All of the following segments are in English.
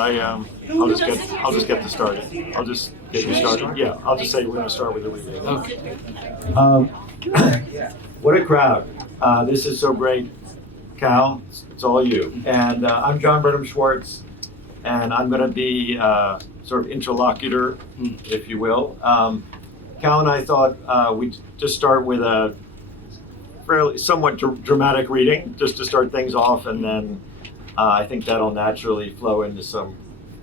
I'll just get this started. I'll just get you started. Yeah, I'll just say we're going to start with the reading. Okay. What a crowd! This is so great, Cal. It's all you. And I'm John Burnham Schwartz, and I'm going to be sort of interlocutor, if you will. Cal and I thought we'd just start with a fairly somewhat dramatic reading, just to start things off, and then I think that'll naturally flow into some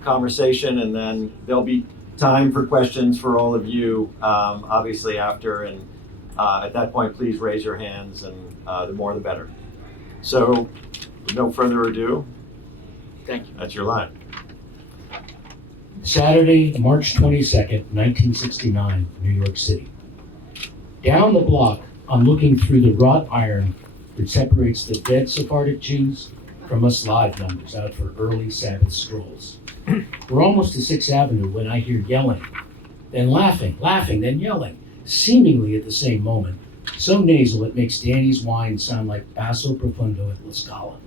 conversation, and then there'll be time for questions for all of you, obviously after, and at that point, please raise your hands, and the more the better. So, with no further ado, Thank you. that's your line. Saturday, March 22nd, 1969, New York City. Down the block, I'm looking through the wrought iron that separates the dead Sephardic Jews from us live members out for early Sabbath strolls. We're almost to 6th Avenue when I hear yelling, then laughing, then yelling, seemingly at the same moment, so nasal it makes Danny's whine sound like basso profundo at La Scala.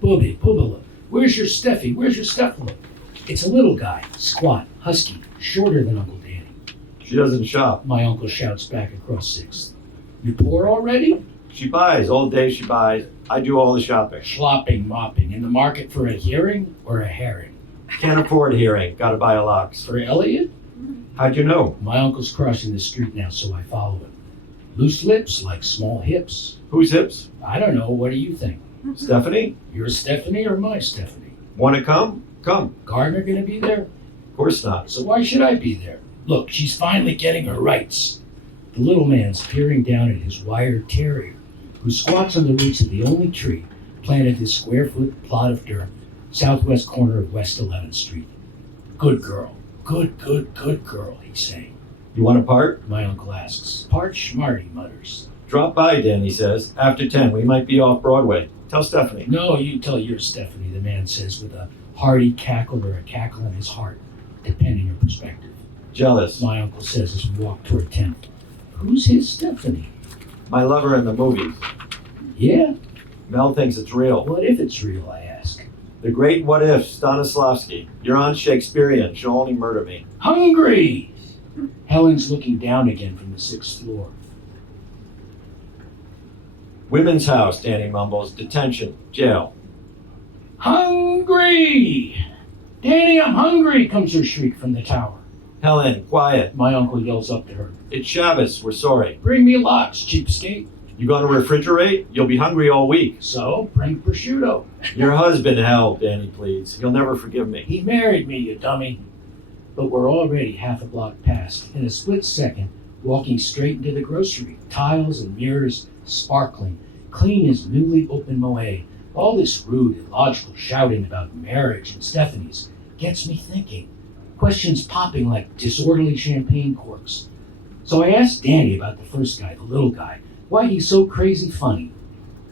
Booby, Boobala, where's your Steffi? Where's your Steffala? It's a little guy, squat, husky, shorter than Uncle Danny. She doesn't shop. My uncle shouts back across 6th. You poor already? She buys. All day she buys. I do all the shopping. Schlopping, mopping, in the market for a hearing or a herring? Can't afford hearing. Gotta buy a locks. For Elliot? How'd you know? My uncle's crossing the street now, so I follow him. Loose lips like small hips. Whose hips? I don't know, what do you think? Stephanie? Your Stephanie or my Stephanie? Wanna come? Come. Gardner gonna be there? Of course not. So why should I be there? Look, she's finally getting her rights. The little man's peering down at his wire terrier, who squats on the roots of the only tree planted this square-foot plot of dirt, southwest corner of West 11th Street. Good girl. Good girl, he's saying. You want a part? My uncle asks. Part Schmarty mutters. Drop by, Danny says. After 10, we might be off Broadway. Tell Stephanie. No, you tell your Stephanie, the man says with a hearty cackle or a cackle in his heart, depending on perspective. Jealous. My uncle says as we walk toward 10th. Who's his Stephanie? My lover in the movies. Yeah? Mel thinks it's real. What if it's real, I ask. The great what if, Stanislavski. You're on Shakespearean. She'll only murder me. Hungry! Helen's looking down again from the 6th floor. Women's house, Danny mumbles. Detention. Jail. Hungry! Danny, I'm hungry, comes her shriek from the tower. Helen, quiet. My uncle yells up to her. It's Shabbos. We're sorry. Bring me lots, cheapskate. You gonna refrigerate? You'll be hungry all week. So, bring prosciutto. Your husband, hell, Danny pleads. He'll never forgive me. He married me, you dummy. But we're already half a block past. In a split second, walking straight into the grocery. Tiles and mirrors sparkling, clean as newly opened Moët. All this rude, illogical shouting about marriage and Stephanie's gets me thinking. Questions popping like disorderly champagne corks. So I asked Danny about the first guy, the little guy, why he's so crazy funny.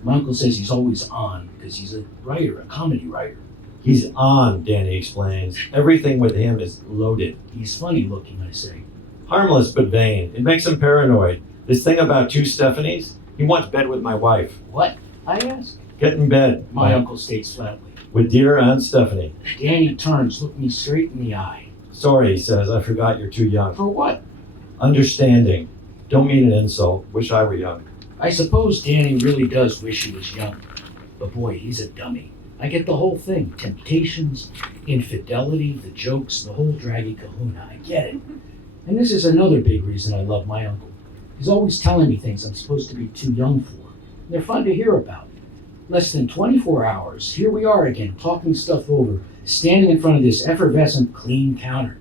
My uncle says he's always on because he's a writer, a comedy writer. He's on, Danny explains. Everything with him is loaded. He's funny looking, I say. Harmless but vain. It makes him paranoid. This thing about 2 Stephanies? He wants bed with my wife. What? I ask. Get in bed. My uncle states flatly. With dear Aunt Stephanie. Danny turns, looking me straight in the eye. Sorry, he says. I forgot you're too young. For what? Understanding. Don't mean an insult. Wish I were young. I suppose Danny really does wish he was young. But boy, he's a dummy. I get the whole thing. Temptations, infidelity, the jokes, the whole draggy kahuna. I get it. And this is another big reason I love my uncle. He's always telling me things I'm supposed to be too young for. They're fun to hear about. Less than 24 hours, here we are again, talking stuff over, standing in front of this effervescent, clean counter.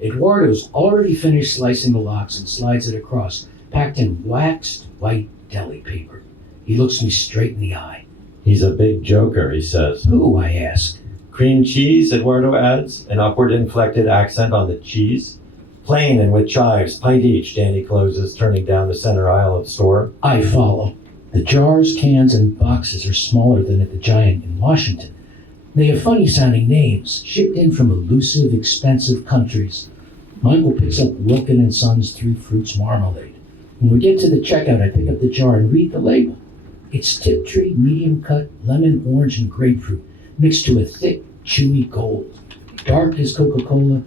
Eduardo's already finished slicing the lox and slides it across, packed in waxed white deli paper. He looks me straight in the eye. He's a big joker, he says. Who, I ask. Cream cheese, Eduardo adds, an upward inflected accent on the cheese. Plain and with chives, pint each, Danny closes, turning down the center aisle of the store. I follow. The jars, cans, and boxes are smaller than at the Giant in Washington. They have funny-sounding names, shipped in from elusive, expensive countries. My uncle picks up Wilkin & Son's 3 Fruits Marmalade. When we get to the checkout, I pick up the jar and read the label. It's Tiptree, medium cut, lemon, orange, and grapefruit, mixed to a thick, chewy gold. Dark as Coca-Cola,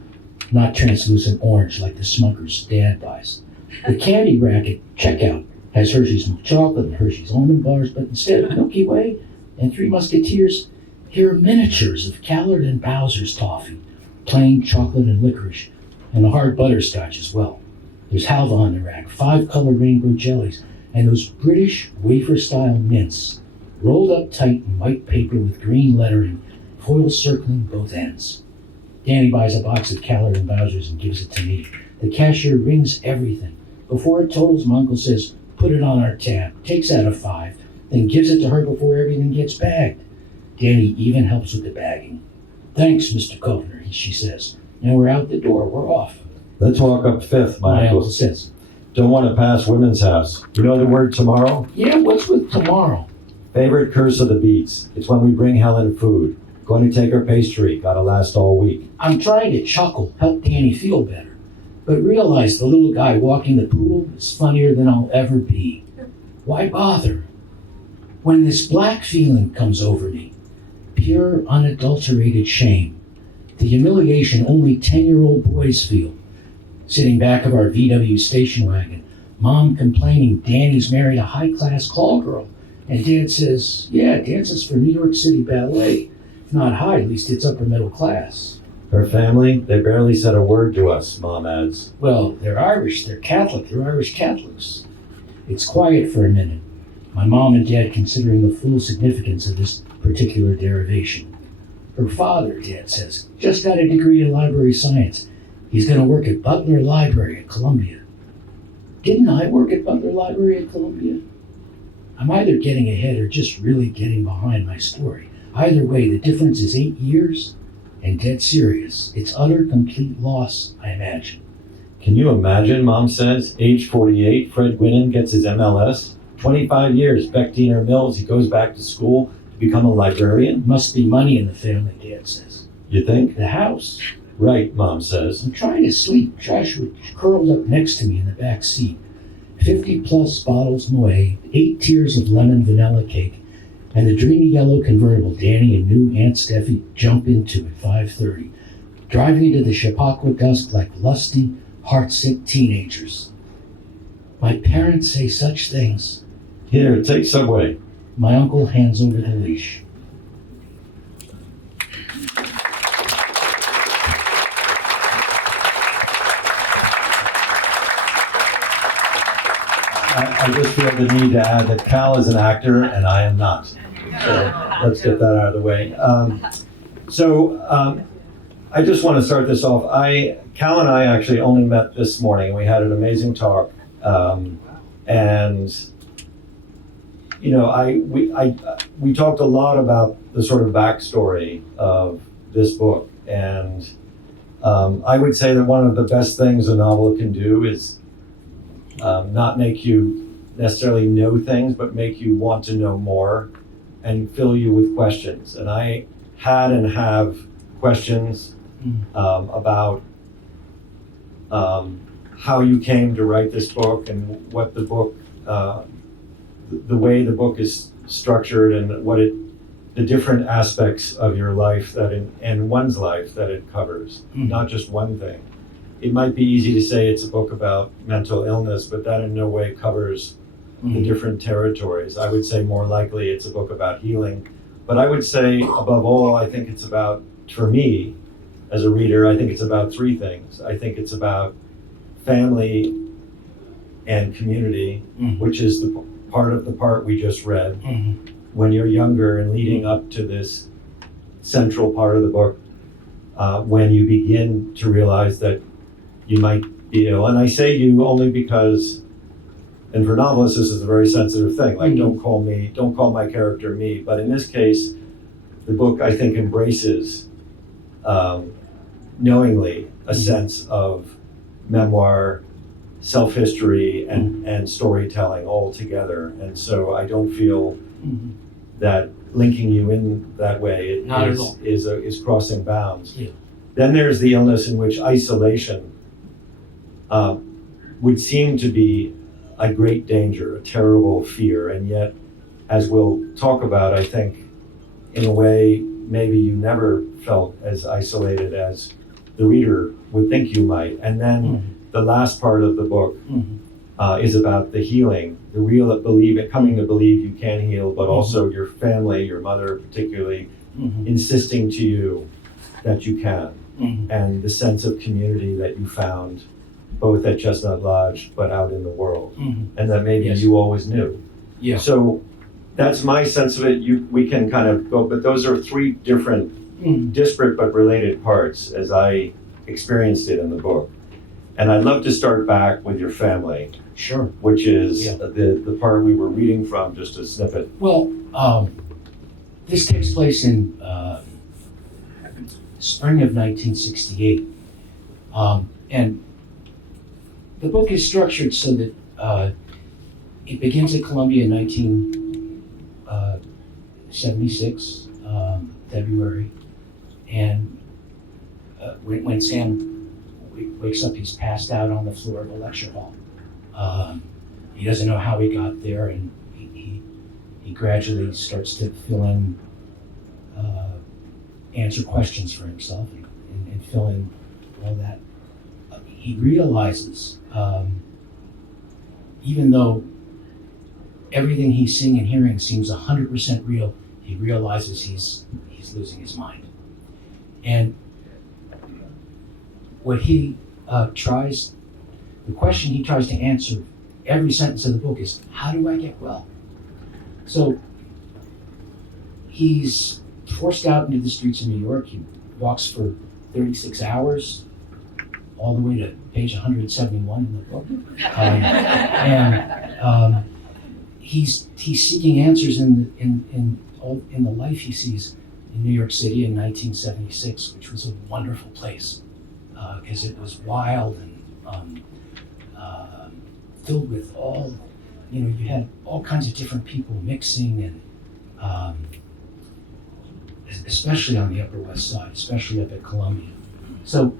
not translucent orange like the Smucker's dad buys. The candy rack at checkout has Hershey's milk chocolate and Hershey's almond bars, but instead of Milky Way and Three Musketeers, here are miniatures of Callard and Bowser's toffee, plain chocolate and licorice, and a hard butterscotch as well. There's halva on the rack, 5-color rainbow jellies, and those British wafer-style mints, rolled up tight in white paper with green lettering, foil circling both ends. Danny buys a box of Callard and Bowser's and gives it to me. The cashier rings everything. Before it totals, my uncle says, "Put it on our tab," takes out a 5, then gives it to her before everything gets bagged. Danny even helps with the bagging. "Thanks, Mr. Kovner," she says. And we're out the door. We're off. Let's walk up Fifth, My my uncle uncle. says, Don't want to pass Women's House. You know the word tomorrow? "Yeah, what's with tomorrow?" Favorite curse of the beats. It's when we bring Helen food. Going to take her pastry. Gotta last all week. I'm trying to chuckle, help Danny feel better, but realize the little guy walking the poodle is funnier than I'll ever be. Why bother? When this black feeling comes over me, pure, unadulterated shame, the humiliation only 10-year-old boys feel. Sitting back of our VW station wagon, Mom complaining Danny's married a high-class call girl, and Dad says, "Yeah, dances for New York City Ballet. If not high, at least it's upper middle class." Her family, they barely said a word to us, Mom adds. Well, they're Irish, they're Catholic, they're Irish Catholics. It's quiet for a minute. My mom and dad considering the full significance of this particular derivation. Her father, Dad says, just got a degree in library science. He's going to work at Butler Library at Columbia. Didn't I work at Butler Library at Columbia? I'm either getting ahead or just really getting behind my story. Either way, the difference is 8 years and dead serious. It's utter, complete loss, I imagine. Can you imagine, Mom says, age 48, Fred Gwynnon gets his MLS. 25 years, Beck Diener Mills, he goes back to school to become a librarian. Must be money in the family, Dad says. You think? The house. Right, Mom says. I'm trying to sleep. Joshua curled up next to me in the back seat. 50-plus bottles Moet, 8 tiers of lemon vanilla cake, and the dreamy yellow convertible Danny and new Aunt Steffi jump into at 5:30, driving into the Chappaqua dusk like lusty, heart-sick teenagers. My parents say such things. Here, take Subway. My uncle hands over the leash. I just feel the need to add that Cal is an actor and I am not. So let's get that out of the way. I just want to start this off. Cal and I actually only met this morning. We had an amazing talk. We talked a lot about the sort of backstory of this book. And I would say that one of the best things a novel can do is not make you necessarily know things, but make you want to know more and fill you with questions. And I had and have questions about how you came to write this book and what the book, the way the book is structured and the different aspects of your life and one's life that it covers, not just one thing. It might be easy to say it's a book about mental illness, but that in no way covers the different territories. I would say more likely it's a book about healing. But I would say, above all, I think it's about, for me, as a reader, I think it's about 3 things. I think it's about family and community, which is the part we just read. When you're younger and leading up to this central part of the book, when you begin to realize that you might be ill. And I say you only because, and for novelists, this is a very sensitive thing. Like, don't call my character me. But in this case, the book, I think, embraces knowingly a sense of memoir, self-history, and storytelling all together. And so I don't feel that linking you in that way is crossing bounds. Yeah. Then there's the illness in which isolation would seem to be a great danger, a terrible fear, and yet, as we'll talk about, I think, in a way, maybe you never felt as isolated as the reader would think you might. And then the last part of the book is about the healing, the real coming to believe you can heal, but also your family, your mother particularly, insisting to you that you can, and the sense of community that you found both at Chestnut Lodge but out in the world, and that maybe you always knew. Yeah. So that's my sense of it. We can kind of go, but those are three different, disparate but related parts as I experienced it in the book. And I'd love to start back with your family. Sure. Which is the part we were reading from, just a snippet. Well, this takes place in spring of 1968. And the book is structured so that it begins at Columbia in 1976, February. And when Sam wakes up, he's passed out on the floor of a lecture hall. He doesn't know how he got there, and he gradually starts to fill in, answer questions for himself and fill in all that. He realizes, even though everything he's seeing and hearing seems 100% real, he realizes he's losing his mind. And what he the question he tries to answer every sentence of the book is, how do I get well? So he's forced out into the streets of New York. He walks for 36 hours, all the way to page 171 in the book. He's seeking answers in the life he sees in New York City in 1976, which was a wonderful place because it was wild and filled with you had all kinds of different people mixing, and especially on the Upper West Side, especially up at Columbia. So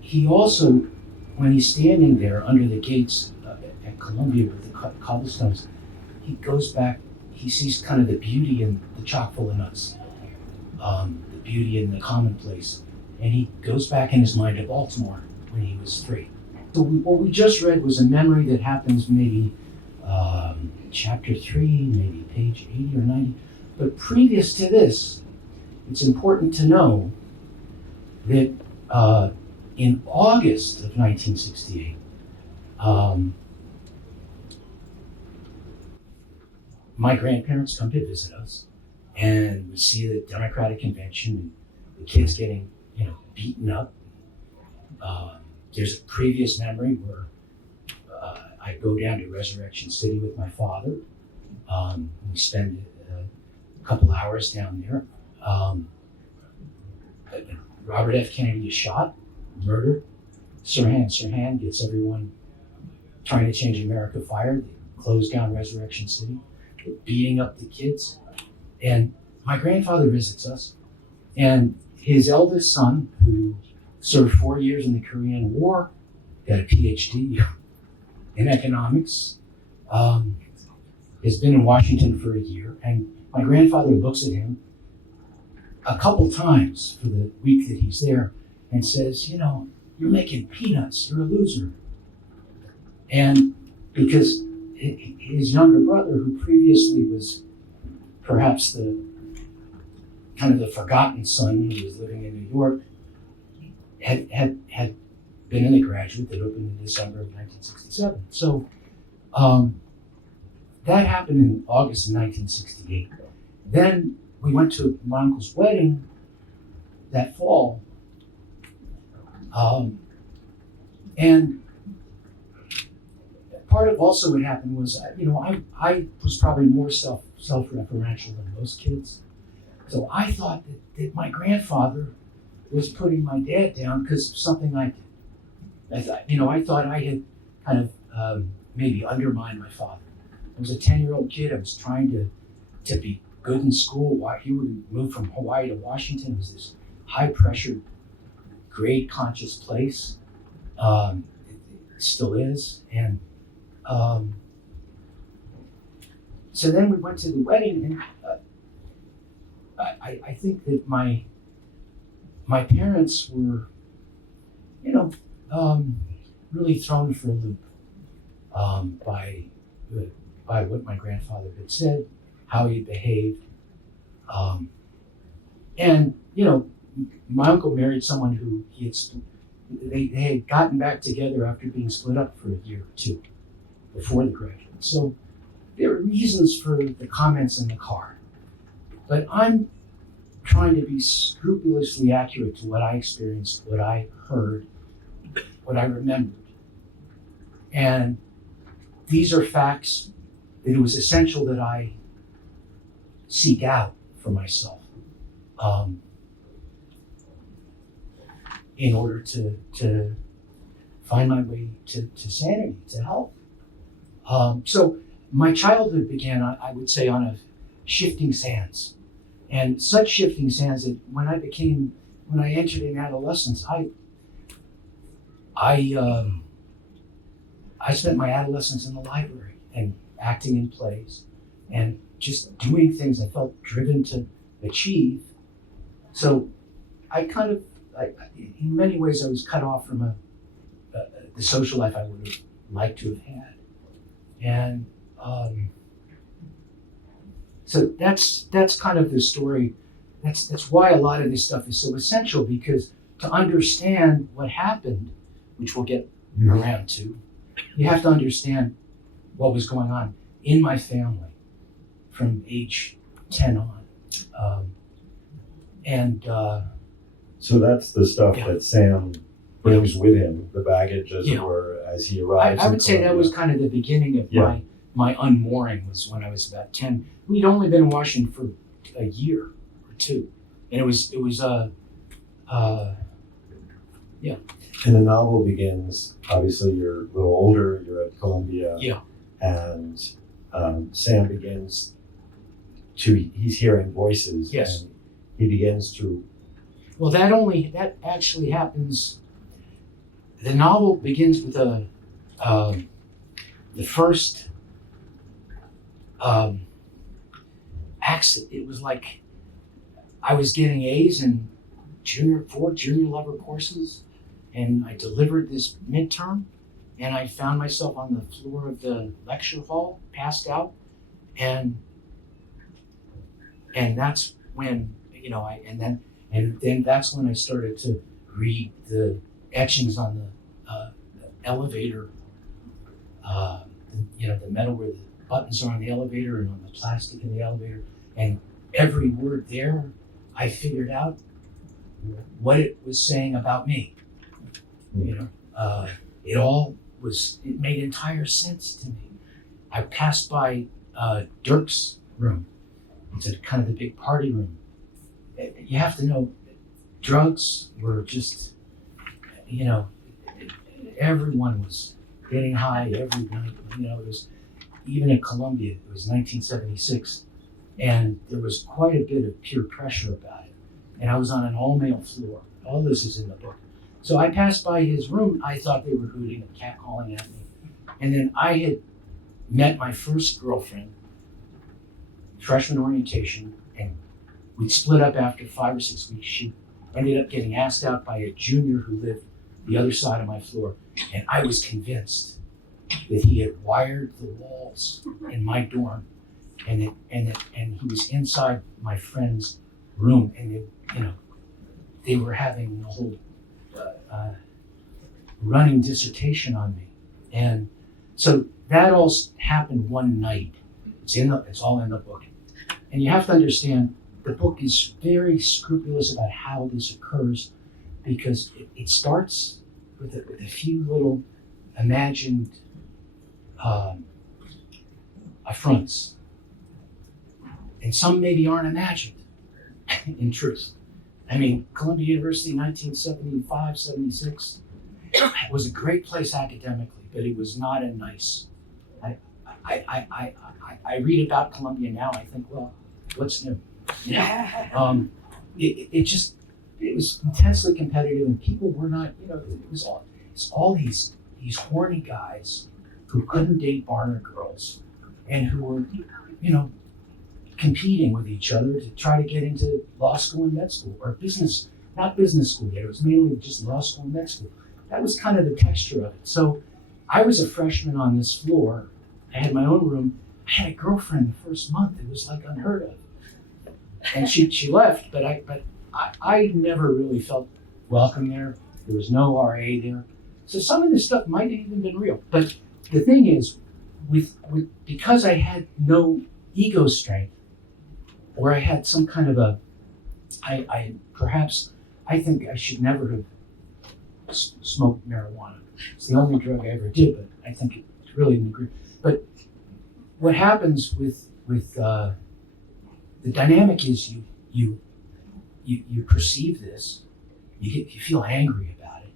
he also, when he's standing there under the gates at Columbia with the cobblestones, he goes back, he sees kind of the beauty in the chock full of nuts, the beauty in the commonplace, and he goes back in his mind to Baltimore when he was 3. So what we just read was a memory that happens maybe chapter 3, maybe page 80 or 90. But previous to this, it's important to know that in August of 1968, my grandparents come to visit us, and we see the Democratic convention and the kids getting, beaten up. There's a previous memory where I go down to Resurrection City with my father. We spend a couple hours down there. Robert F. Kennedy is shot, murdered. Sirhan gets everyone trying to change America fired. They close down Resurrection City. They're beating up the kids. And my grandfather visits us, and his eldest son, who served 4 years in the Korean War, got a PhD in economics, has been in Washington for a year, and my grandfather looks at him a couple times for the week that he's there and says, you're making peanuts, you're a loser. And because his younger brother, who previously was perhaps the kind of the forgotten son who was living in New York, had been in the Graduate that opened in December of 1967. So that happened in August of 1968. Then we went to my uncle's wedding that fall. And part of also what happened was, I was probably more self-referential than most kids. So I thought that my grandfather was putting my dad down because of something I did. I thought I had kind of maybe undermined my father. I was a 10-year-old kid. I was trying to be good in school. He would move from Hawaii to Washington. It was this high-pressure, grade-conscious place. It still is. And so then we went to the wedding, and I think that my parents were, really thrown for a loop by what my grandfather had said, how he behaved, and my uncle married someone who they had gotten back together after being split up for a year or two before the graduate. So there are reasons for the comments in the car, but I'm trying to be scrupulously accurate to what I experienced, what I heard, what I remembered. And these are facts that it was essential that I seek out for myself in order to find my way to sanity, to health. So my childhood began, I would say, on a shifting sands. And such shifting sands that when I entered in adolescence, I spent my adolescence in the library and acting in plays and just doing things I felt driven to achieve. So I in many ways, I was cut off from the social life I would have liked to have had. And so that's kind of the story. That's why a lot of this stuff is so essential, because to understand what happened, which we'll get around to, you have to understand what was going on in my family from age 10 on. So that's the stuff Yeah. that Sam brings with him, the baggage, as it Yeah. were, as he arrives. I in would say that Columbia. was kind of the beginning of Yeah. my unmooring, was when I was about 10. We'd only been in Washington for a year or two. And it was And the novel begins, obviously you're a little older, you're at Columbia. Yeah. And Sam begins he's hearing voices. Yes. And he begins to, well, that actually happens. The novel begins with the first accident. It was like I was getting A's in junior level courses, and I delivered this midterm, and I found myself on the floor of the lecture hall, passed out, and that's when then that's when I started to read the etchings on the elevator, the metal where the buttons are on the elevator and on the plastic in the elevator, and every word there, I figured out what it was saying about me. It made entire sense to me. I passed by Dirk's room. It's kind of the big party room. You have to know, drugs were just, everyone was getting high every night. It was, even at Columbia, it was 1976, and there was quite a bit of peer pressure about it. And I was on an all-male floor. All this is in the book. So I passed by his room. I thought they were hooting and catcalling at me. And then I had met my first girlfriend, freshman orientation, and we'd split up after 5 or 6 weeks. She ended up getting asked out by a junior who lived the other side of my floor. And I was convinced that he had wired the walls in my dorm, and he was inside my friend's room, and they were having a whole running dissertation on me. And so that all happened one night. It's all in the book. And you have to understand, the book is very scrupulous about how this occurs, because it starts with a few little imagined affronts. And some maybe aren't imagined, in truth. I mean, Columbia University, 1975, 76, was a great place academically, but it was not a nice. I read about Columbia now, I think, well, what's new? It was intensely competitive, and people were not, it's all these horny guys who couldn't date Barner girls, and who were, competing with each other to try to get into law school and med school, or not business school yet. It was mainly just law school and med school. That was kind of the texture of it. So I was a freshman on this floor. I had my own room. I had a girlfriend the first month. It was like unheard of. And she left, but I never really felt welcome there. There was no RA there. So some of this stuff might have even been real. But the thing is, because I had no ego strength, or I had some kind of I think I should never have smoked marijuana. It's the only drug I ever did, but I think it really didn't agree. But what happens with the dynamic is you perceive this, you feel angry about it,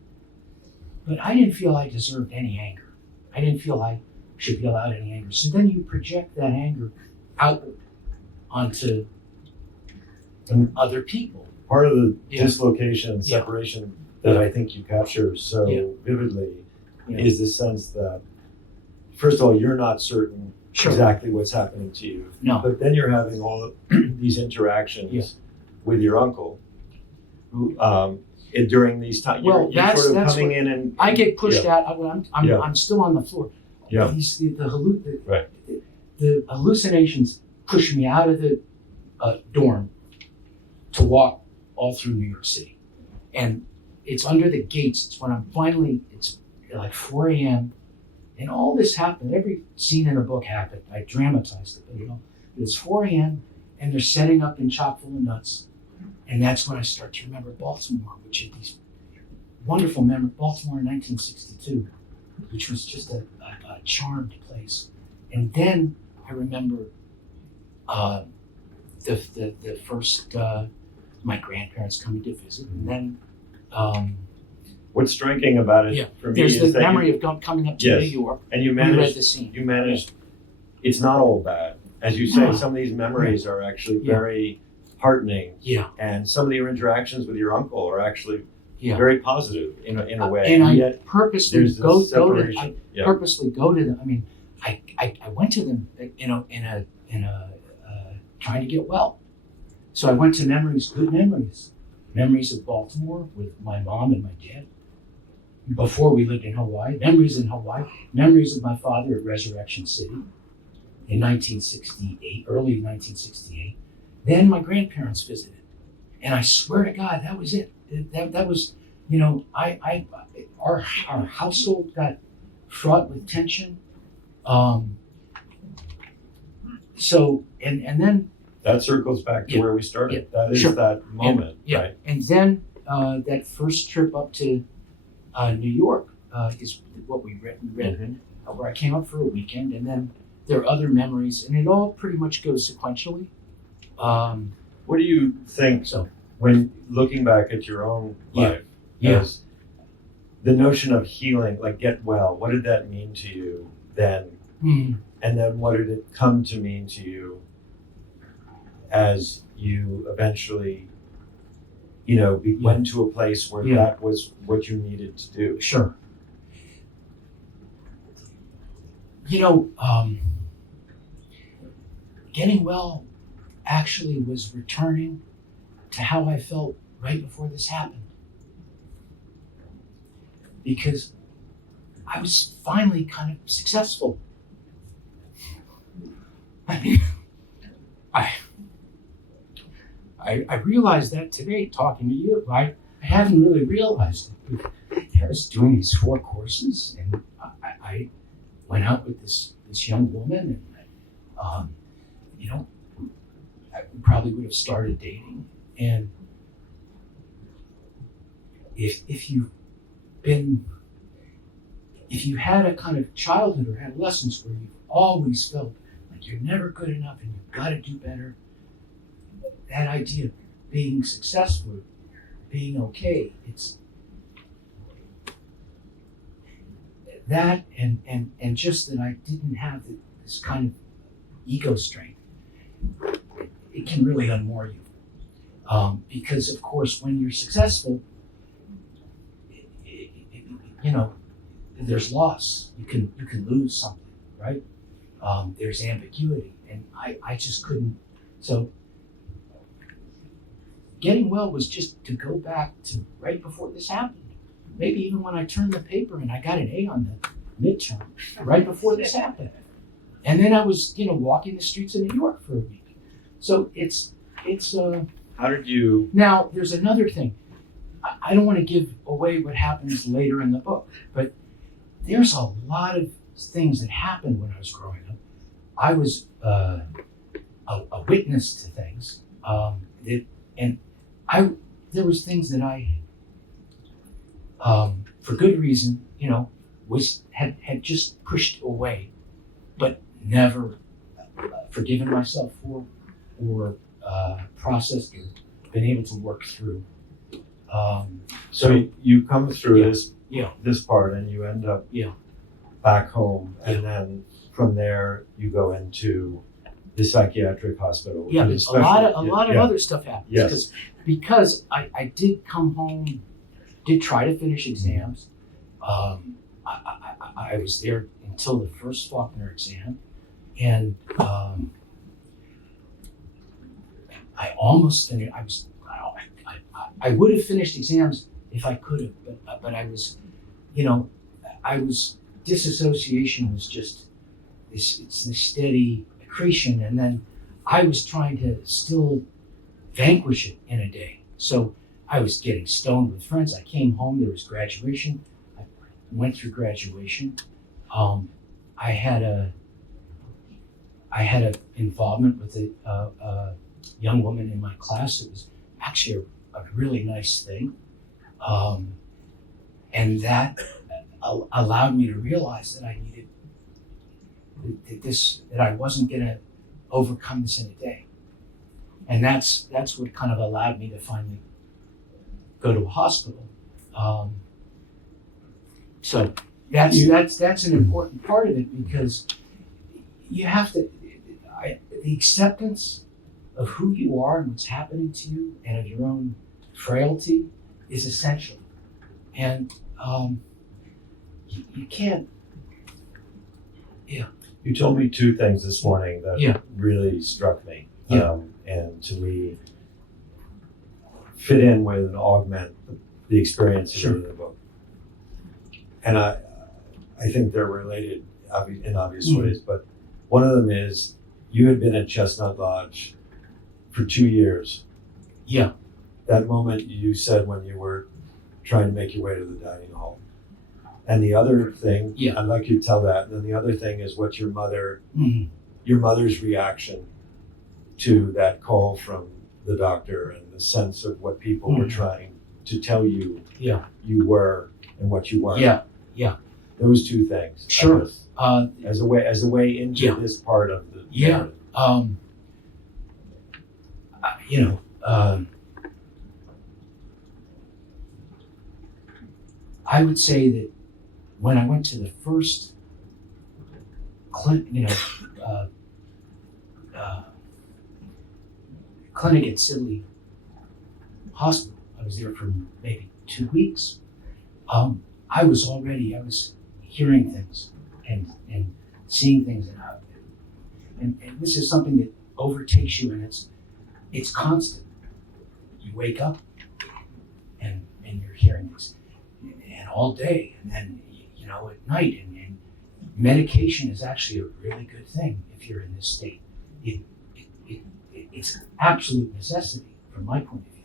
but I didn't feel I deserved any anger. I didn't feel I should be allowed any anger. So then you project that anger outward onto other people. Part of the Yeah. dislocation and separation that I think you capture so vividly is the sense that, first of all, you're not certain exactly what's happening to you. No. But then you're having all of these interactions with your uncle, who during these times, Well, you're sort of that's coming what- in and I get pushed out. Yeah. I'm still on the floor. Yeah. Right. The hallucinations push me out of the dorm to walk all through New York City, and it's under the gates. It's when it's like 4 a.m. and all this happened. Every scene in the book happened. I dramatized it, but it's 4 a.m. and they're setting up in chock full of nuts. And that's when I start to remember Baltimore, which had these wonderful memories. Baltimore in 1962, which was just a charmed place. And then I remember the first, my grandparents coming to visit. And then what's striking about it for me there's is the that memory of coming up to New York. and you reread managed the scene. you managed it's not all bad. As you say, some of these memories are actually very heartening. Yeah. And some of your interactions with your uncle are actually very positive in a way. And I yet purposely there's go this to separation. purposely go to them. I mean, I went to them, in a trying to get well. So I went to good memories of Baltimore with my mom and my dad before we lived in Hawaii. Memories in Hawaii. Memories of my father at Resurrection City in 1968, early 1968. Then my grandparents visited, and I swear to God, that was it. That was, our household got fraught with tension. So and then That circles back to where we started. That is Sure. that moment, right? And then that first trip up to New York is what we read, where I came up for a weekend, and then there are other memories, and it all pretty much goes sequentially. What do you think when looking back at your own life? As the notion of healing, like get well, what did that mean to you then? And then what did it come to mean to you as you eventually, went to a place where that was what you needed to do? Sure. Getting well actually was returning to how I felt right before this happened. Because I was finally kind of successful. I mean, I realized that today talking to you. I hadn't really realized it. I was doing these 4 courses, and I went out with this young woman, and I probably would have started dating. And if you had a kind of childhood or adolescence where you've always felt like you're never good enough and you've got to do better, that idea of being successful, being okay, it's that and just that I didn't have this kind of ego strength. It can really unmoor you. Because of course, when you're successful, there's loss. You can lose something, right? There's ambiguity, and I just couldn't So getting well was just to go back to right before this happened. Maybe even when I turned the paper and I got an A on the midterm, right before this happened. And then I was, walking the streets of New York for a week. So it's How did you? now there's another thing. I don't want to give away what happens later in the book, but there's a lot of things that happened when I was growing up. I was a witness to things, there was things that I, for good reason, had just pushed away, but never forgiven myself for, or processed or been able to work through. So you come through Yeah. this part and you end up Yeah. back home, and then from there you go into the psychiatric hospital. Yeah, which is a lot special. of other stuff happens. Yes. Because I did come home, did try to finish exams. I was there until the first Faulkner exam, and I almost finished. I would have finished exams if I could have, but I was, disassociation was just it's this steady accretion, and then I was trying to still vanquish it in a day. So I was getting stoned with friends. I came home, there was graduation. I went through graduation. I had a involvement with a young woman in my class. It was actually a really nice thing. And that allowed me to realize that I needed that I wasn't gonna overcome this in a day. And that's what kind of allowed me to finally go to a hospital. So that's an important part of it, because you have to, the acceptance of who you are and what's happening to you and of your own frailty is essential. And you can't. You told me two things this morning that Yeah. really struck me, Yeah. and to me fit in with and augment the experiences Sure. in the book. And I think they're related in obvious Mhm. ways, but one of them is you had been at Chestnut Lodge for 2 years. Yeah. That moment you said when you were trying to make your way to the dining hall. And the other thing, Yeah. I'd like you to tell that. And then the other thing is what your Mhm. mother's reaction to that call from the doctor, and the sense of what people were Mhm. trying to tell you Yeah. you were and what you weren't. Yeah. Those two things. I Sure. guess, Uh, as a way into Yeah. this part of the Yeah. narrative. I would say that when I went to the first clinic at Sidley Hospital, I was there for maybe 2 weeks. I was hearing things and seeing things, and this is something that overtakes you, and it's constant. You wake up and you're hearing things, and all day, and then at night, and medication is actually a really good thing if you're in this state. It's absolute necessity from my point of view,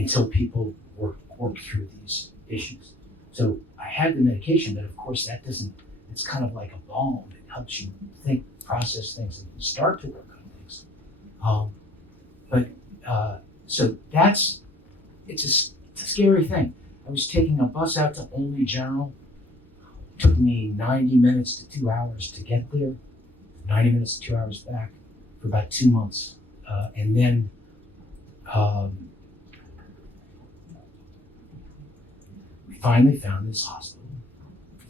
until people work through these issues. So I had the medication, but of course it's kind of like a balm. It helps you think, process things, and start to work on things. So it's a scary thing. I was taking a bus out to Olney General. It took me 90 minutes to 2 hours to get there, 90 minutes to 2 hours back, for about 2 months. And then we finally found this hospital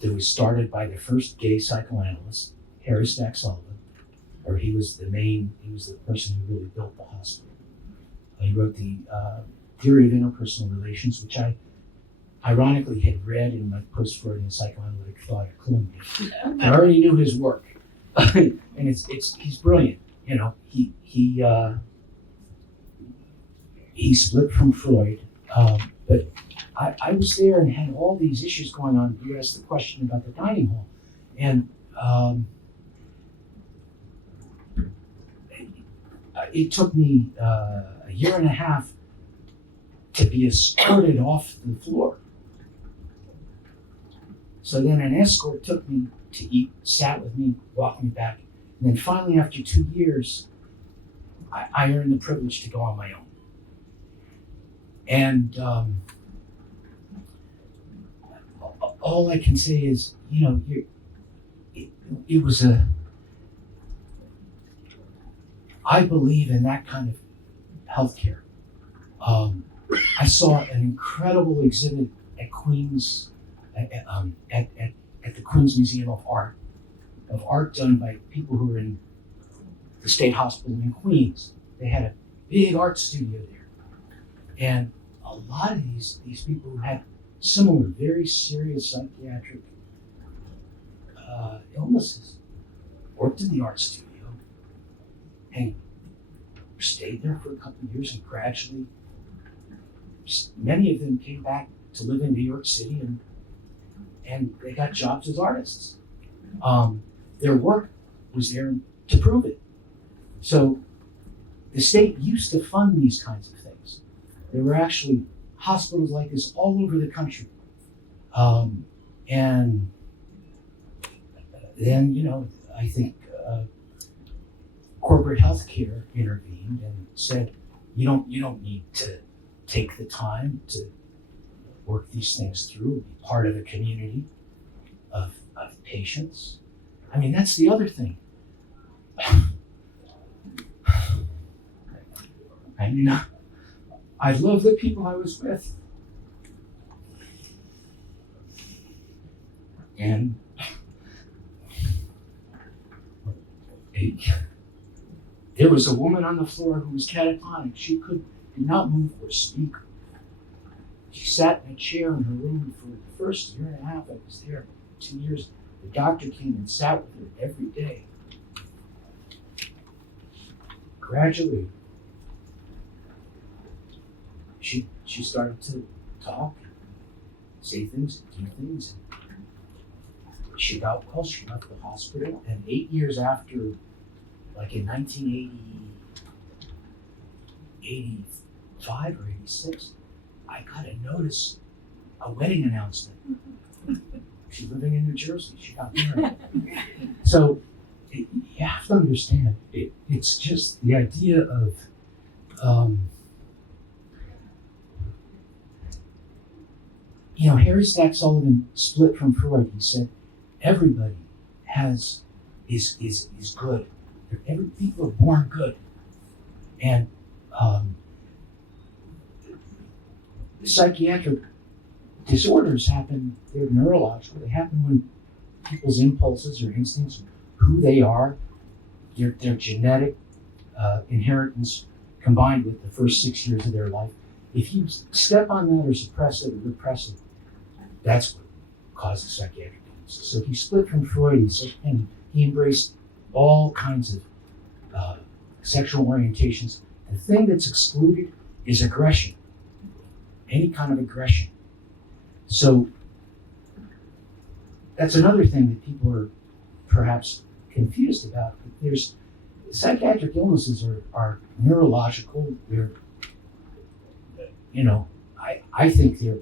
that was started by the first gay psychoanalyst, Harry Stack Sullivan, or he was the person who really built the hospital. He wrote the Theory of Interpersonal Relations, which I ironically had read in my post-Freudian psychoanalytic thought at Columbia. I already knew his work, and he's brilliant, you know, he split from Freud, but I was there and had all these issues going on. You asked the question about the dining hall, and it took me a year and a half to be escorted off the floor. So then an escort took me to eat, sat with me, walked me back, and then finally after 2 years, I earned the privilege to go on my own. And all I can say is, you know, it was I believe in that kind of healthcare. I saw an incredible exhibit at Queens, at the Queens Museum of art done by people who are in the State Hospital in Queens. They had a big art studio there. And a lot of these people who had similar, very serious psychiatric illnesses worked in the art studio and stayed there for a couple of years, and gradually many of them came back to live in New York City, and they got jobs as artists. Their work was there to prove it. So the state used to fund these kinds of things. There were actually hospitals like this all over the country. And then, you know, I think corporate healthcare intervened and said, you don't need to take the time to work these things through, be part of a community of patients. I mean, that's the other thing. I mean, I love the people I was with. And there was a woman on the floor who was catatonic. She could not move or speak. She sat in a chair in her room for the first year and a half I was there, 2 years. The doctor came and sat with her every day. Gradually, she started to talk, say things, do things. She got well, she left the hospital, and 8 years after, like in 1985 or 86, I got a notice, a wedding announcement. She's living in New Jersey, she got married. So you have to understand, it's just the idea of, you know, Harry Stack Sullivan split from Freud. He said, everybody is good. People are born good. And psychiatric disorders happen, they're neurological. They happen when people's impulses or instincts, who they are, their genetic inheritance combined with the first 6 years of their life. If you step on that or suppress it or repress it, that's what causes psychiatric illnesses. So he split from Freud, and he embraced all kinds of sexual orientations. The thing that's excluded is aggression, any kind of aggression. So that's another thing that people are perhaps confused about. There's psychiatric illnesses are neurological. They're, you know, I think they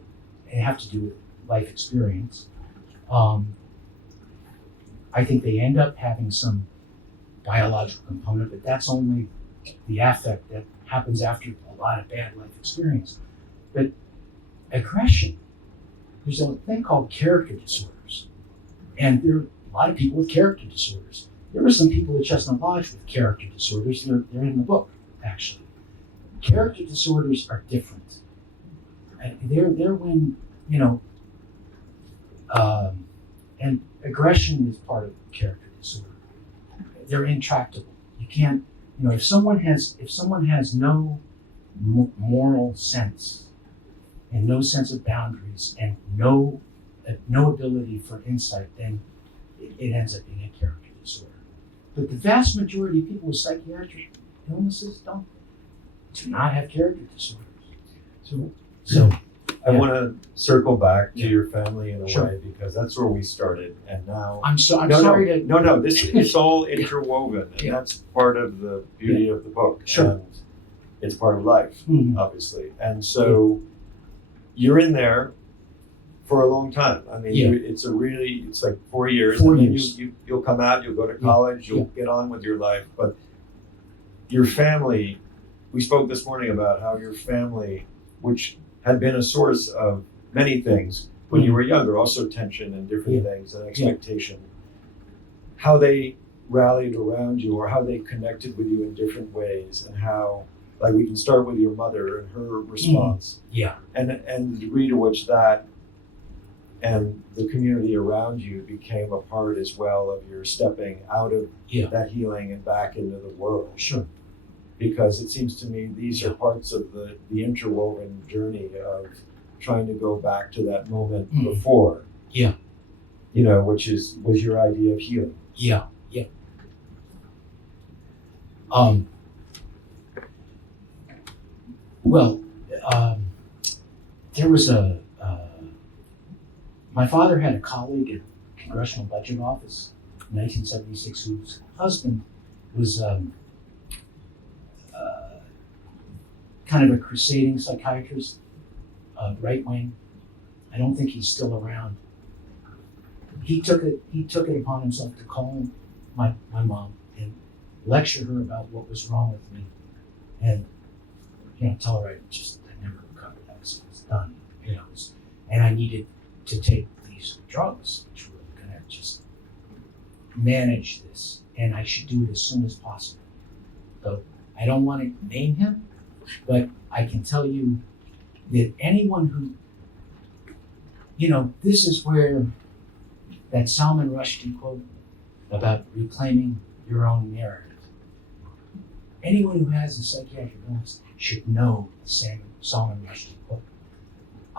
have to do with life experience. I think they end up having some biological component, but that's only the affect that happens after a lot of bad life experience. But aggression, there's a thing called character disorders. And there are a lot of people with character disorders. There were some people at Chestnut Lodge with character disorders. They're in the book, actually. Character disorders are different. They're when, you know, and aggression is part of character disorder. They're intractable. You can't, you know, if someone has no moral sense and no sense of boundaries and no ability for insight, then it ends up being a character disorder. But the vast majority of people with psychiatric illnesses do not have character disorders. So I Yeah. want to circle back to Yeah. your family in a Sure. way, because that's where we started, and now. I'm sorry to. No, this is all interwoven, and Yeah. that's part of the beauty of the book. Sure. And it's part of life, Mhm. obviously. And so you're in there for a long time. I mean, Yeah. it's like 4 years. 4 and then years. You'll come out, you'll go to college, you'll get on with your life. But your family, we spoke this morning about how your family, which had been a source of many things when you were younger, also tension and different things and expectation, how they rallied around you or how they connected with you in different ways, and how, like, we can start with your mother and her response Yeah. and the degree to which that and the community around you became a part as well of your stepping out of that healing and back into the world. Sure. Because it seems to me these are parts of the interwoven journey of trying to go back to that moment before. Yeah. You know, which was your idea of healing. Yeah. Well, there was my father had a colleague at the Congressional Budget Office in 1976 whose husband was kind of a crusading psychiatrist, right wing. I don't think he's still around. He took it upon himself to call my mom and lecture her about what was wrong with me, and tell her I never recovered. That was done, and I needed to take these drugs, which were gonna just manage this, and I should do it as soon as possible. So I don't want to name him, but I can tell you that anyone who, this is where that Salman Rushdie quote about reclaiming your own narrative. Anyone who has a psychiatric illness should know the Salman Rushdie quote.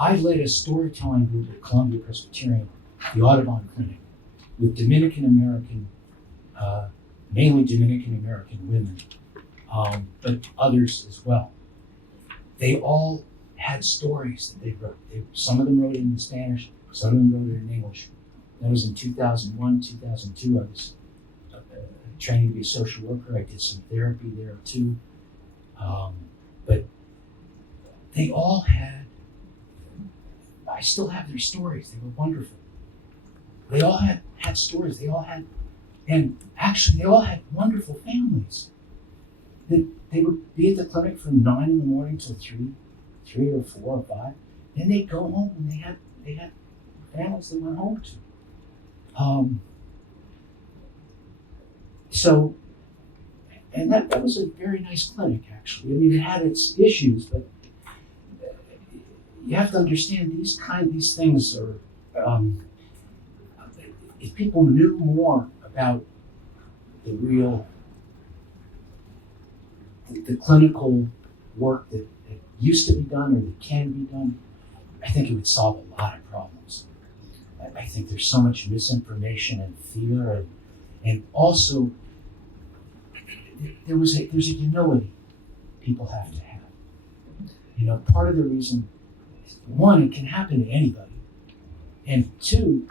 I led a storytelling group at Columbia Presbyterian, the Audubon Clinic, with Dominican American, mainly Dominican American women, but others as well. They all had stories that they wrote. Some of them wrote it in Spanish, some of them wrote it in English. That was in 2001, 2002. I was training to be a social worker. I did some therapy there too. But they all had, I still have their stories. They were wonderful. They all had stories. They all had wonderful families. They would be at the clinic from 9 in the morning till 3 or 4 or 5. Then they'd go home and they had families they went home to. So, and that was a very nice clinic, actually. I mean, it had its issues, but you have to understand these things are, if people knew more about the clinical work that used to be done or that can be done, I think it would solve a lot of problems. I think there's so much misinformation and fear, and also there's a humility people have to have. Part of the reason, one, it can happen to anybody, and two,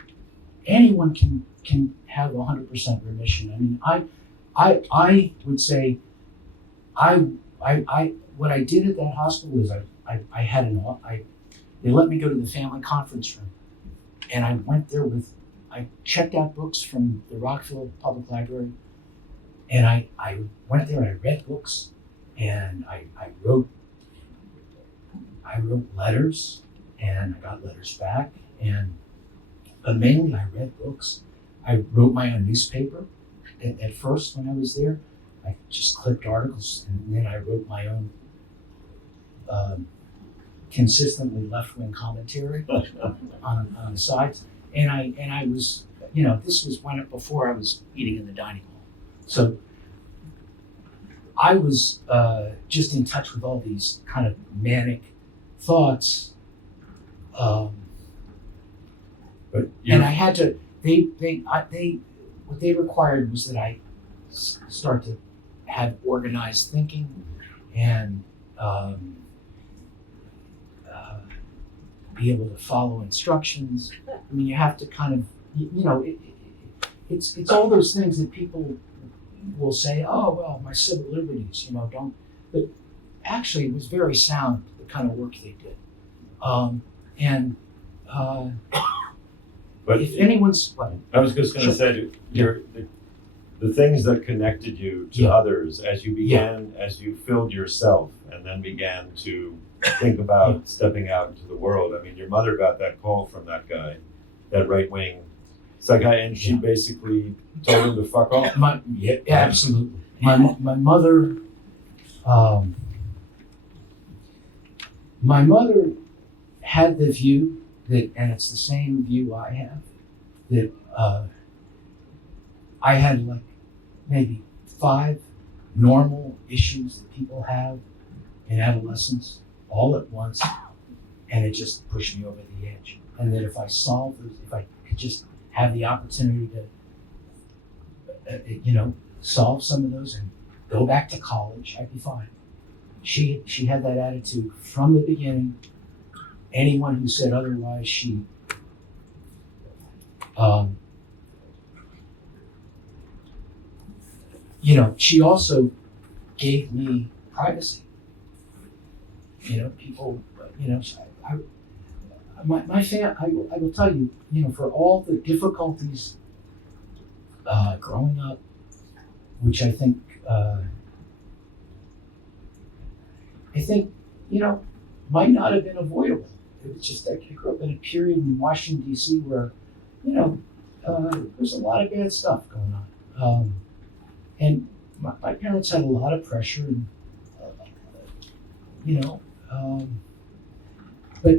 anyone can have 100% remission. I mean, I would say, what I did at that hospital was I had they let me go to the family conference room, and I went there I checked out books from the Rockville Public Library, and I went there and I read books, and I wrote letters, and I got letters back, but mainly I read books. I wrote my own newspaper at first when I was there. I just clipped articles, and then I wrote my own consistently left-wing commentary on the sides. And I was, this was before I was eating in the dining hall. So I was just in touch with all these kind of manic thoughts. And I had to, what they required was that start to have organized thinking and be able to follow instructions. I mean, you have to kind of, it's all those things that people will say, oh, well, my civil liberties, don't. But actually, it was very sound, the kind of work they did. But if anyone's, I was just going to say, the things that connected you to others as you began, as you filled yourself and then began to think about stepping out into the world. I mean, your mother got that call from that guy, that right-wing guy, and she basically told him to fuck off. Absolutely. My mother, my mother had the view that, and it's the same view I have, that I had like maybe 5 normal issues that people have in adolescence all at once, and it just pushed me over the edge. And that if I solved those, if I could just have the opportunity to, solve some of those and go back to college, I'd be fine. She had that attitude from the beginning. Anyone who said otherwise, she also gave me privacy. People, my family, I will tell you, for all the difficulties growing up, which I think, might not have been avoidable. It was just that I grew up in a period in Washington, D.C. where, there's a lot of bad stuff going on. And my parents had a lot of pressure and, but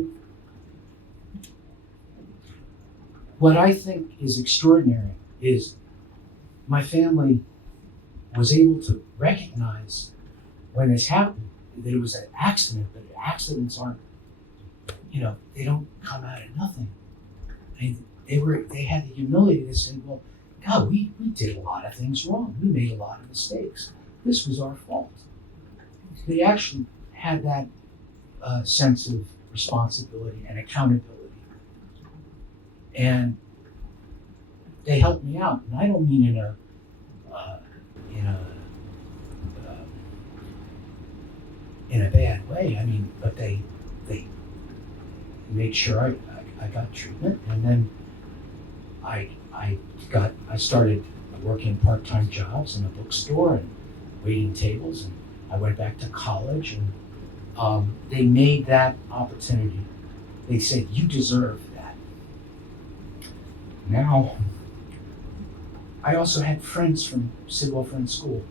what I think is extraordinary is my family was able to recognize when this happened that it was an accident, but accidents aren't, they don't come out of nothing. They had the humility to say, well, God, we did a lot of things wrong. We made a lot of mistakes. This was our fault. They actually had that sense of responsibility and accountability. And they helped me out. And I don't mean in a bad way. I mean, but they made sure I got treatment, and then I started working part-time jobs in a bookstore and waiting tables, and I went back to college, and they made that opportunity. They said, you deserve that. Now, I also had friends from Sidwell Friends School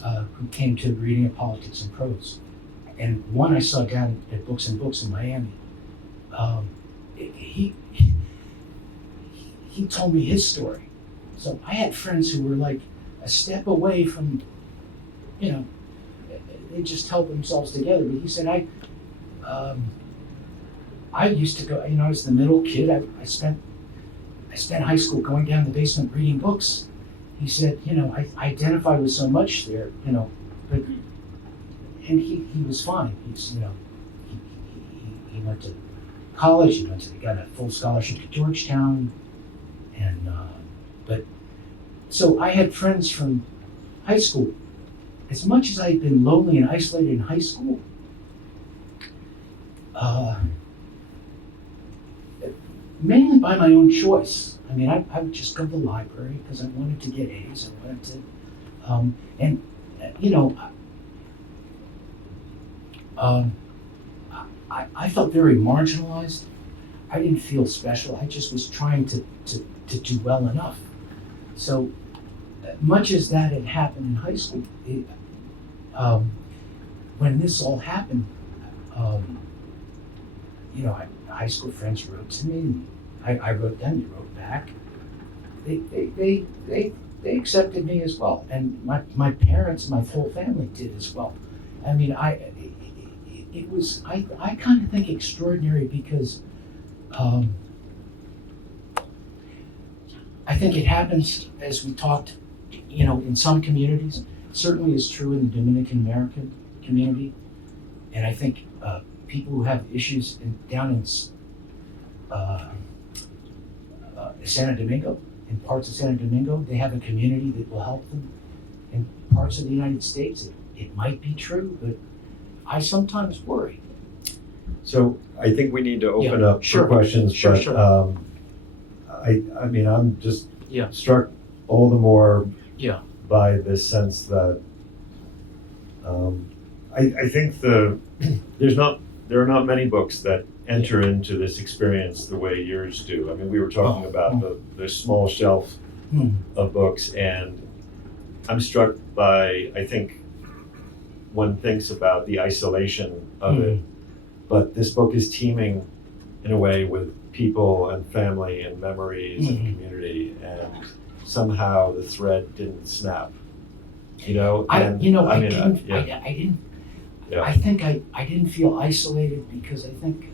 who came to the reading of Politics and Prose. And one I saw down at Books and Books in Miami. He told me his story. So I had friends who were like a step away from, they just held themselves together. But he said, I used to go, I was the middle kid. I spent high school going down the basement reading books. He said, I identified with so much there, but, and he was fine. He went to college, he got a full scholarship to Georgetown, and, but, so I had friends from high school. As much as I had been lonely and isolated in high school, mainly by my own choice. I mean, I would just go to the library because I wanted to get A's. I wanted to, I felt very marginalized. I didn't feel special. I just was trying to do well enough. So much as that had happened in high school, when this all happened, high school friends wrote to me, and I wrote them, they wrote back. They accepted me as well, and my parents, my whole family did as well. I mean, it was I kind of think extraordinary because I think it happens as we talked, in some communities, certainly is true in the Dominican American community. And I think people who have issues down in Santo Domingo, in parts of Santo Domingo, they have a community that will help them. In parts of the United States, it might be true, but I sometimes worry. So I think we need to open Yeah, up sure. for questions, Sure, but sure. I mean, I'm just Yeah. struck all the more Yeah. by this sense that I think there are not many books that enter into this experience the way yours do. I mean, we were talking about the small shelf of books, and I'm struck by, I think one thinks about the isolation of it, but this book is teeming in a way with people and family and memories and community, and somehow the thread didn't snap. I think I didn't feel isolated because I think,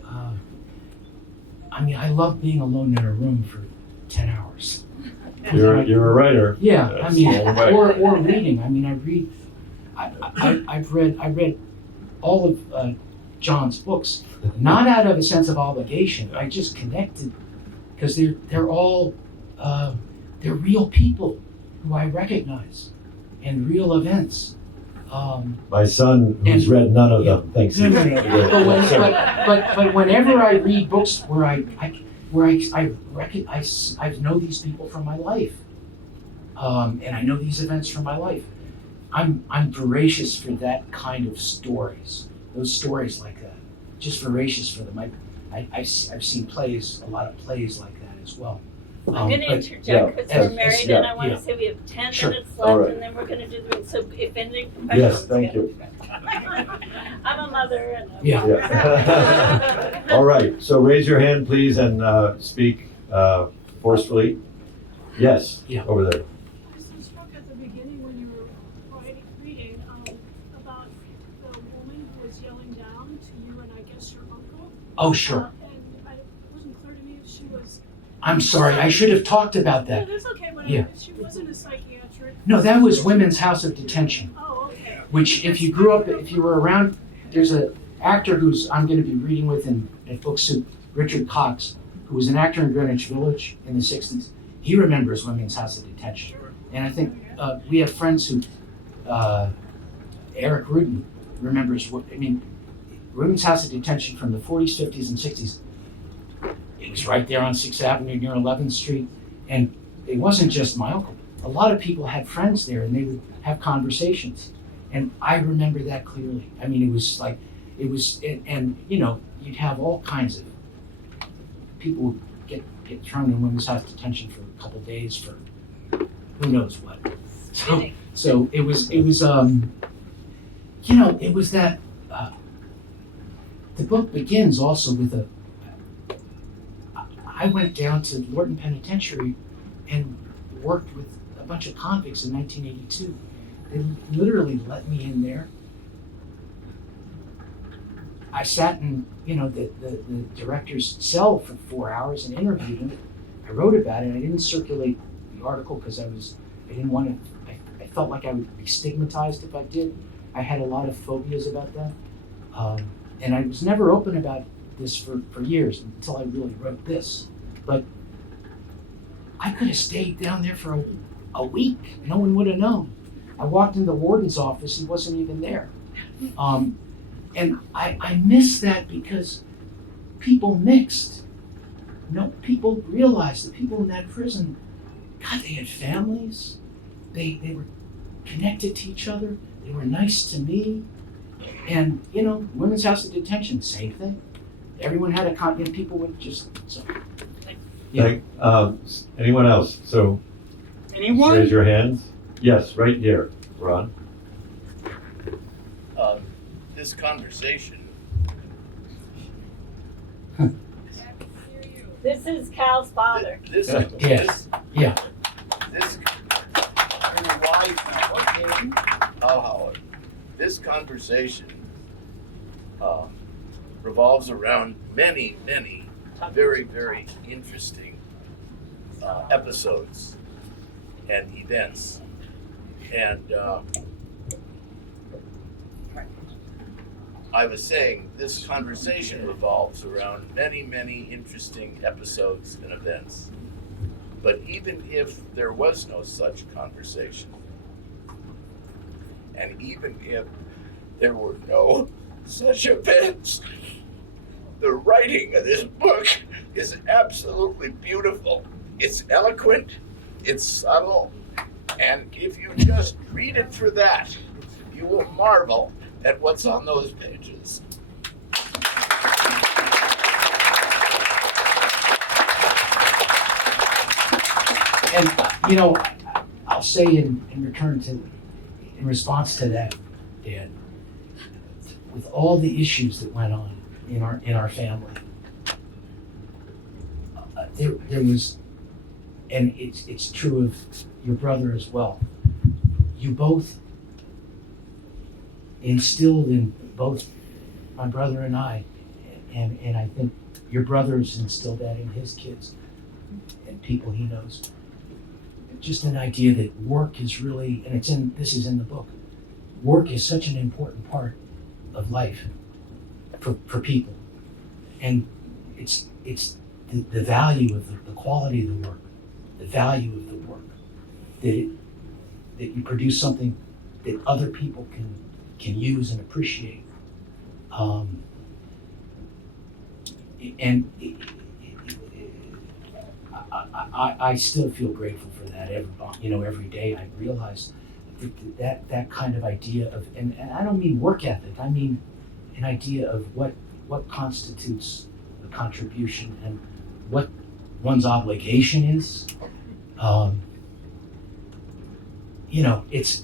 I love being alone in a room for 10 hours. You're a writer. Yeah, That's the only way. or reading. I've read all of John's books, not out of a sense of obligation. I just connected because they're all they're real people who I recognize and real events. My son, who's read none of them, thinks he's But whenever I read books where I know these people from my life, and I know these events from my life, I'm voracious for that kind of stories. Those stories like that, just voracious for them. I've seen a lot of plays like that as well. I'm going to interject because we're married and I want to say we have 10 minutes left All right. and then we're going to do the, so if anything professional. Yes, thank you. I'm a mother and Yeah. All right, so raise your hand, please, and speak forcefully. Yes, Yeah. over there. I was so struck at the beginning when you were reading about the woman who was yelling down to you and I guess your uncle. Oh, sure. And it wasn't clear to me if she was. I'm sorry. I should have talked about No, that. that's okay, but Yeah. she wasn't a psychiatric. No, that was Women's House of Detention. Oh, okay. Which, if you were around, there's an actor who's I'm going to be reading with at Book Soup, Richard Cox, who was an actor in Greenwich Village in the 60s. He remembers Women's House of Detention. And I think we have friends who, Eric Rudin remembers, Women's House of Detention from the 40s, 50s, and 60s. It was right there on 6th Avenue near 11th Street. And it wasn't just my uncle. A lot of people had friends there and they would have conversations. And I remember that clearly. And you'd have all kinds of people would get thrown in Women's House Detention for a couple days for who knows what. So it was that, the book begins also with I went down to Lorton Penitentiary and worked with a bunch of convicts in 1982. They literally let me in there. I sat in, the director's cell for 4 hours and interviewed him. I wrote about it. I didn't circulate the article because I didn't want to, I felt like I would be stigmatized if I did. I had a lot of phobias about that. And I was never open about this for years until I really wrote this. But I could have stayed down there for a week. No one would have known. I walked in the warden's office, he wasn't even there. And I miss that because people mixed. People realized that people in that prison, God, they had families. They were connected to each other. They were nice to me. And, Women's House of Detention, same thing. Everyone had people would just, so. Yeah. Anyone else? So Anyone? raise your hands. Yes, right here, Ron. This conversation. This is Cal's father. This. Yes. Yeah. This. Your wife. What name? Cal Howard. This conversation revolves around many, many very, very interesting episodes and events And I was saying this conversation revolves around many, many interesting episodes and events. But even if there was no such conversation, and even if there were no such events, the writing of this book is absolutely beautiful. It's eloquent, it's subtle, and if you just read it for that, you will marvel at what's on those pages. And, I'll say in response to that, Dad, with all the issues that went on in our family, there was, and it's true of your brother as well. You both instilled in both my brother and I, and I think your brother's instilled that in his kids and people he knows. Just an idea that work is really, and this is in the book, work is such an important part of life for people. And it's the value of the quality of the work, the value of the work, that you produce something that other people can use and appreciate. I still feel grateful for that every day. I realize that kind of idea of, and I don't mean work ethic, I mean an idea of what constitutes a contribution and what one's obligation is. It's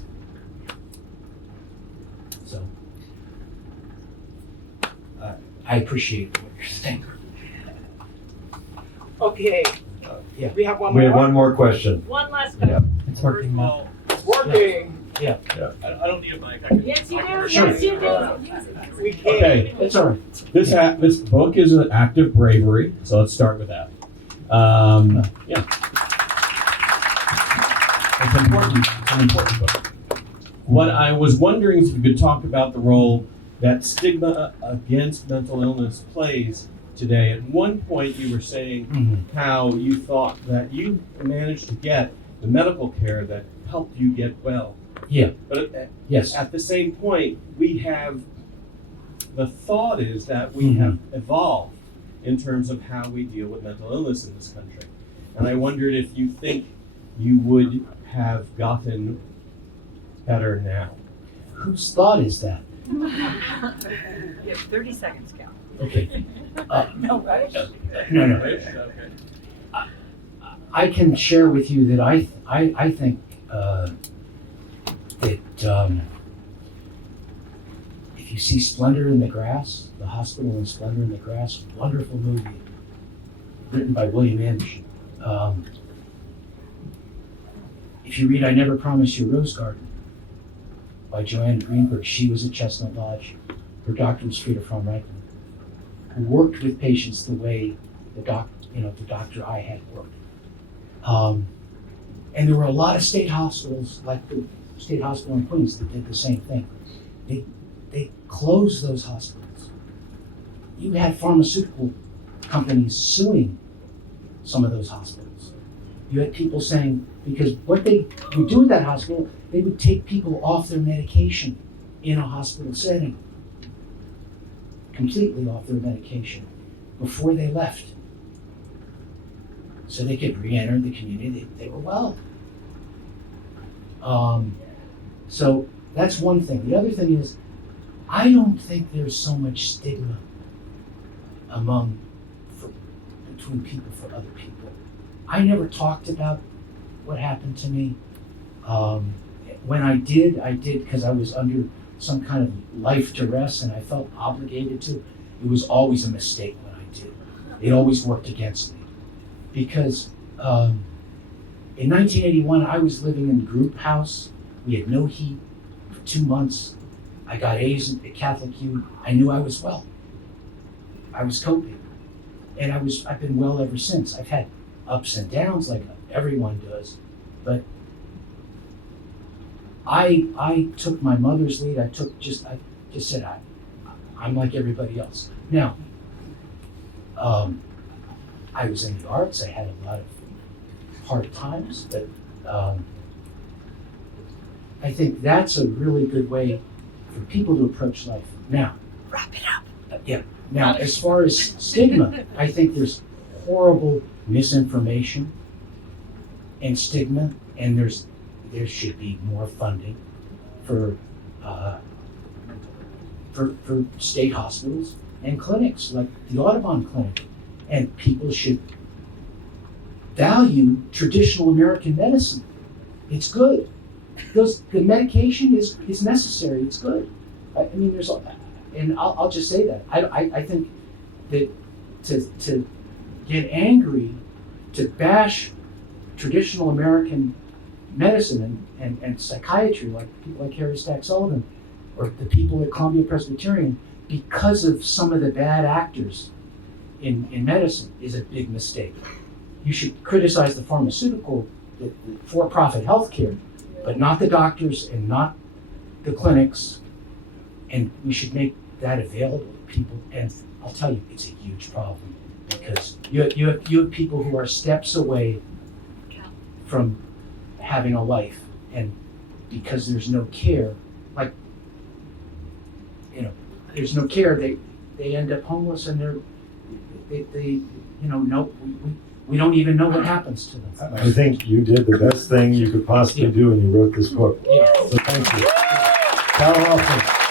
so. I appreciate what you're saying. Okay. Yeah. We have one We more. have one more question. One last Yeah. question. It's working now. It's working. Yeah. I don't need a mic. I can, Yes, you do. Sure. Yes, you do. We can't. Okay, It's all right. this book is an act of bravery, so let's start with that. Yeah. It's important. It's an important book. What I was wondering is if you could talk about the role that stigma against mental illness plays today. At one point, you were saying how you thought that you managed to get the medical care that helped you get well. Yeah. But Yes. at the same point, the thought is that we have evolved in terms of how we deal with mental illness in this country. And I wondered if you think you would have gotten better now. Whose thought is that? You have 30 seconds, Cal. Okay. No rush. No. Okay. I can share with you that I think that if you see Splendor in the Grass, The Hospital in Splendor in the Grass, wonderful movie written by William Anderson. If you read I Never Promised You a Rose Garden by Joanne Greenberg, she was at Chestnut Lodge. Her doctor was Frida von Reichmann, who worked with patients the way the doctor I had worked. And there were a lot of state hospitals, like the State Hospital in Queens, that did the same thing. They closed those hospitals. You had pharmaceutical companies suing some of those hospitals. You had people saying, because what they would do at that hospital, they would take people off their medication in a hospital setting, completely off their medication, before they left, so they could re-enter the community. They were well. So that's one thing. The other thing is, I don't think there's so much stigma between people for other people. I never talked about what happened to me. When I did because I was under some kind of life duress and I felt obligated to. It was always a mistake when I did. It always worked against me. Because in 1981, I was living in a group house. We had no heat for 2 months. I got A's at Catholic U. I knew I was well. I was coping. And I've been well ever since. I've had ups and downs like everyone does, but I took my mother's lead. I just said I'm like everybody else. Now, I was in the arts. I had a lot of hard times, but I think that's a really good way for people to approach life. Now, Wrap it up. yeah. Now, as far as stigma, I think there's horrible misinformation and stigma, and there should be more funding for state hospitals and clinics like the Audubon Clinic, and people should value traditional American medicine. It's good. The medication is necessary. It's good. I mean, and I'll just say that. I think that to get angry, to bash traditional American medicine and psychiatry, like people like Harry Stack Sullivan, or the people at Columbia Presbyterian, because of some of the bad actors in medicine, is a big mistake. You should criticize the pharmaceutical, the for-profit healthcare, but not the doctors and not the clinics, and we should make that available to people. And I'll tell you, it's a huge problem, because you have people who are steps away from having a life, and because there's no care, like, there's no care, they end up homeless, and we don't even know what happens to them. I think you did the best thing you could possibly do when you wrote this book. Yeah. So thank you. Cal Hoffman.